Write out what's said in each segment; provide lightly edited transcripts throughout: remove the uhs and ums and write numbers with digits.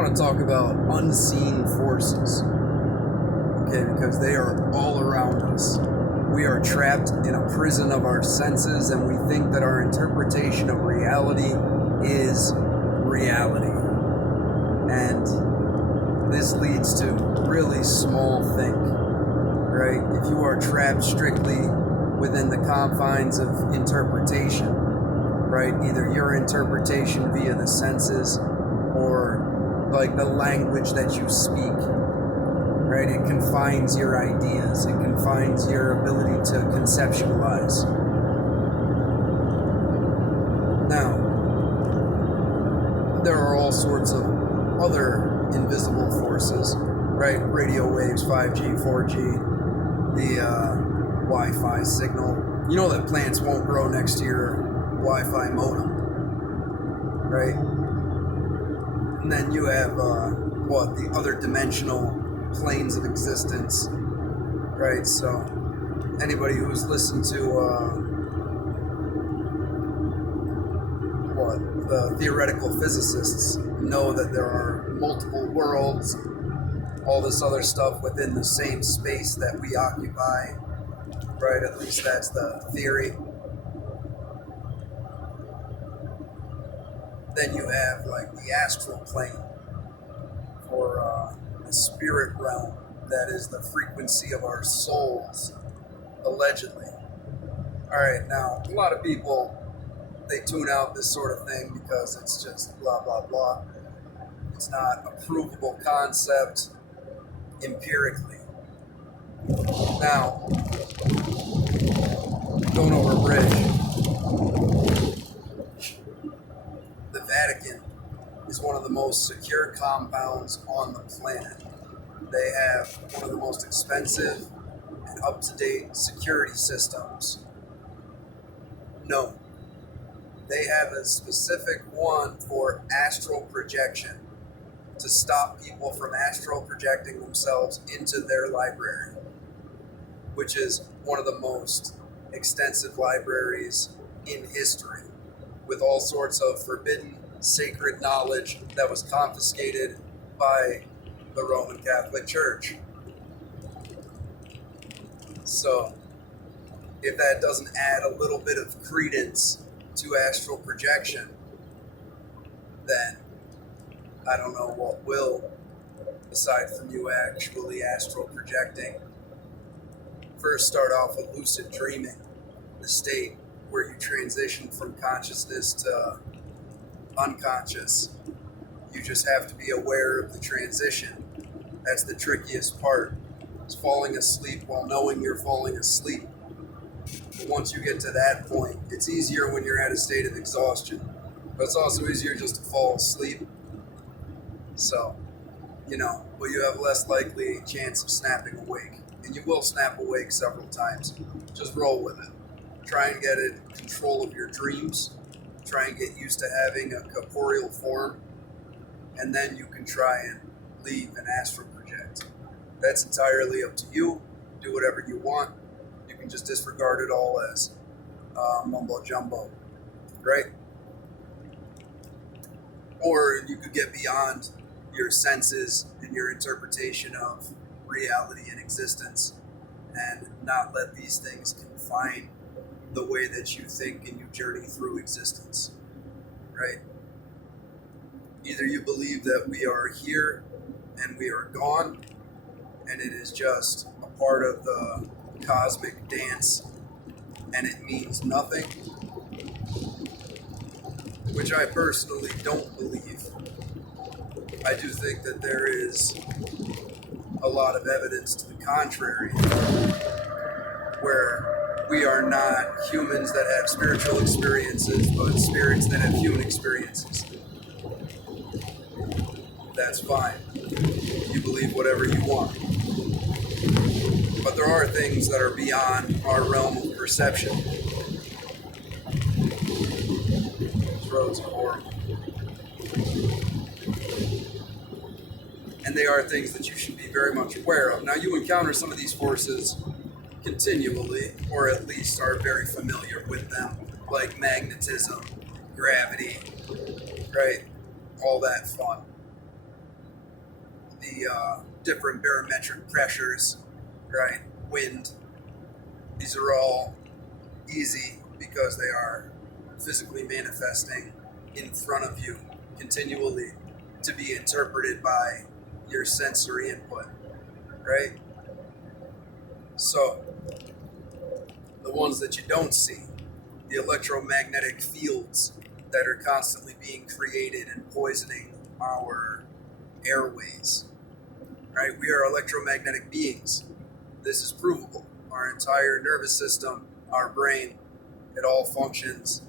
want to talk about unseen forces, okay, because they are all around us. We are trapped in a prison of our senses, and we think that our interpretation of reality is reality. And this leads to really small think, right? If you are trapped strictly within the confines of interpretation, right? Either your interpretation via the senses or like the language that you speak, right? It confines your ideas. It confines your ability to conceptualize. Now, there are all sorts of other invisible forces, right? Radio waves, 5G, 4G, the Wi-Fi signal. You know that plants won't grow next to your Wi-Fi modem, right? And then you have, the other dimensional planes of existence, right? So anybody who's listened to, the theoretical physicists know that there are multiple worlds, all this other stuff within the same space that we occupy, right? At least that's the theory. Then you have like the astral plane, or the spirit realm, that is the frequency of our souls, allegedly. Alright, now, a lot of people, they tune out this sort of thing because it's just blah, blah, blah. It's not a provable concept empirically. Now, going over a bridge, the Vatican is one of the most secure compounds on the planet. They have one of the most expensive and up-to-date security systems known. They have a specific one for astral projection, to stop people from astral projecting themselves into their library, which is one of the most extensive libraries in history, with all sorts of forbidden sacred knowledge that was confiscated by the Roman Catholic Church. So, if that doesn't add a little bit of credence to astral projection, then I don't know what will, aside from you actually astral projecting. First, start off with lucid dreaming, the state where you transition from consciousness to unconscious. You just have to be aware of the transition. That's the trickiest part. It's falling asleep while knowing you're falling asleep. But once you get to that point, it's easier when you're at a state of exhaustion. But it's also easier just to fall asleep. So, but you have less likely chance of snapping awake. And you will snap awake several times. Just roll with it. Try and get in control of your dreams. Try and get used to having a corporeal form. And then you can try and leave and astral project. That's entirely up to you. Do whatever you want. You can just disregard it all as mumbo jumbo, right? Or you could get beyond your senses and your interpretation of reality and existence and not let these things confine the way that you think and you journey through existence, right? Either you believe that we are here and we are gone and it is just a part of the cosmic dance and it means nothing, which I personally don't believe. I do think that there is a lot of evidence to the contrary, where we are not humans that have spiritual experiences, but spirits that have human experiences. That's fine. You believe whatever you want. But there are things that are beyond our realm of perception. These roads are horrible. And they are things that you should be very much aware of. Now, you encounter some of these forces continually, or at least are very familiar with them, like magnetism, gravity, right? All that fun. the different barometric pressures, right? Wind. These are all easy because they are physically manifesting in front of you continually to be interpreted by your sensory input, right? So, the ones that you don't see, the electromagnetic fields that are constantly being created and poisoning our airways, right? We are electromagnetic beings. This is provable. Our entire nervous system, our brain, it all functions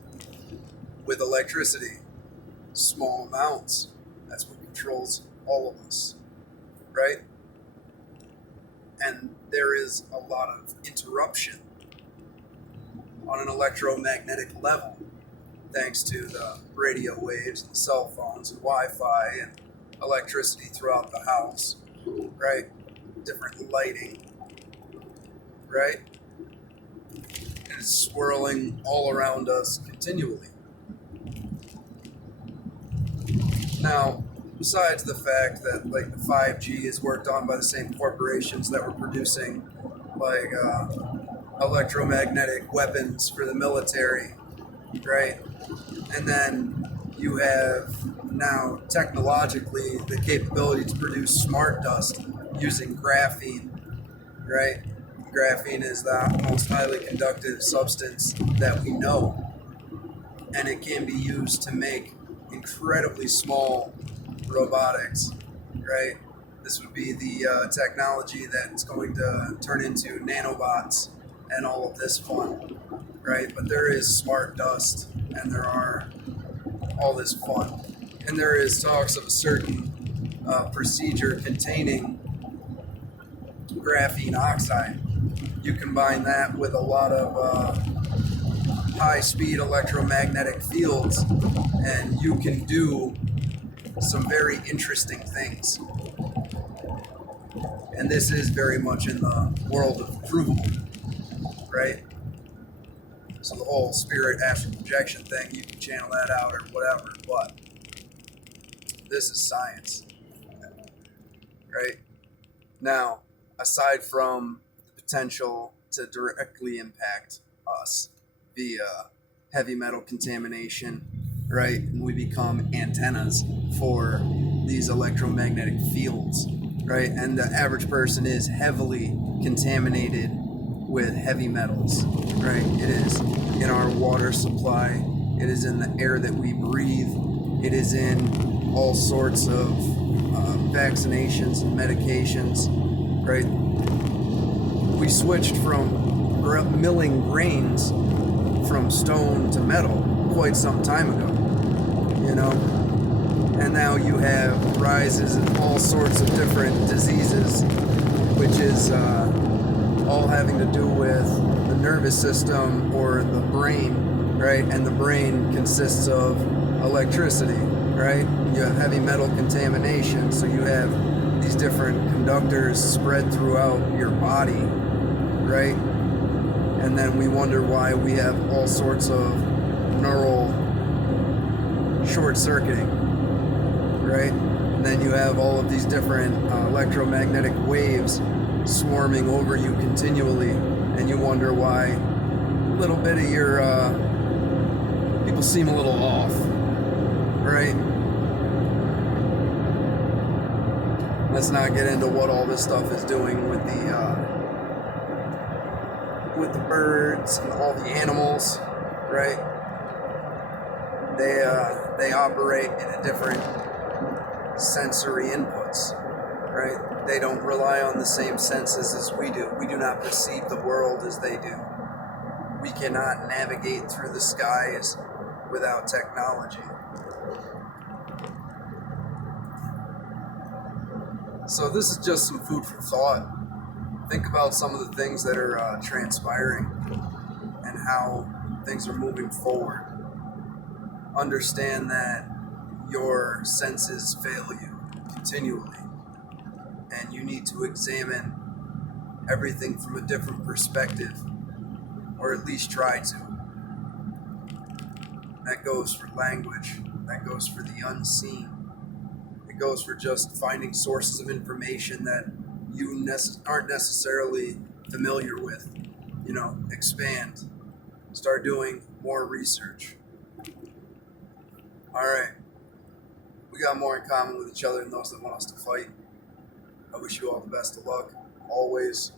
with electricity, small amounts. That's what controls all of us, right? And there is a lot of interruption on an electromagnetic level thanks to the radio waves and cell phones and Wi-Fi and electricity throughout the house, right? Different lighting, right? And it's swirling all around us continually. Now, besides the fact that like the 5G is worked on by the same corporations that were producing like electromagnetic weapons for the military, right? And then you have now technologically the capability to produce smart dust using graphene, right? Graphene is the most highly conductive substance that we know, and it can be used to make incredibly small robotics, right? This would be the technology that's going to turn into nanobots and all of this fun, right? But there is smart dust, and there are all this fun, and there is talks of a certain procedure containing graphene oxide. You combine that with a lot of high-speed electromagnetic fields, and you can do some very interesting things. And this is very much in the world of provable, right? So the whole spirit astral projection thing, you can channel that out or whatever, but this is science, right? Now, aside from the potential to directly impact us via heavy metal contamination, right? And we become antennas for these electromagnetic fields, right? And the average person is heavily contaminated with heavy metals, right? It is in our water supply, it is in the air that we breathe, it is in all sorts of vaccinations and medications, right? We switched from milling grains from stone to metal quite some time ago, you know? And now you have rises in all sorts of different diseases, which is all having to do with the nervous system or the brain, right? And the brain consists of electricity, right? You have heavy metal contamination, so you have these different conductors spread throughout your body, right? And then we wonder why we have all sorts of neural short-circuiting, right? And then you have all of these different electromagnetic waves swarming over you continually, and you wonder why a little bit of your people seem a little off, right? Let's not get into what all this stuff is doing with the birds and all the animals, right? They operate in a different sensory inputs, right? They don't rely on the same senses as we do. We do not perceive the world as they do. We cannot navigate through the skies without technology. So this is just some food for thought. Think about some of the things that are transpiring and how things are moving forward. Understand that your senses fail you continually, and you need to examine everything from a different perspective, or at least try to. That goes for language, that goes for the unseen, it goes for just finding sources of information that you aren't necessarily familiar with. You know, expand. Start doing more research. All right. We got more in common with each other than those that want us to fight. I wish you all the best of luck, always.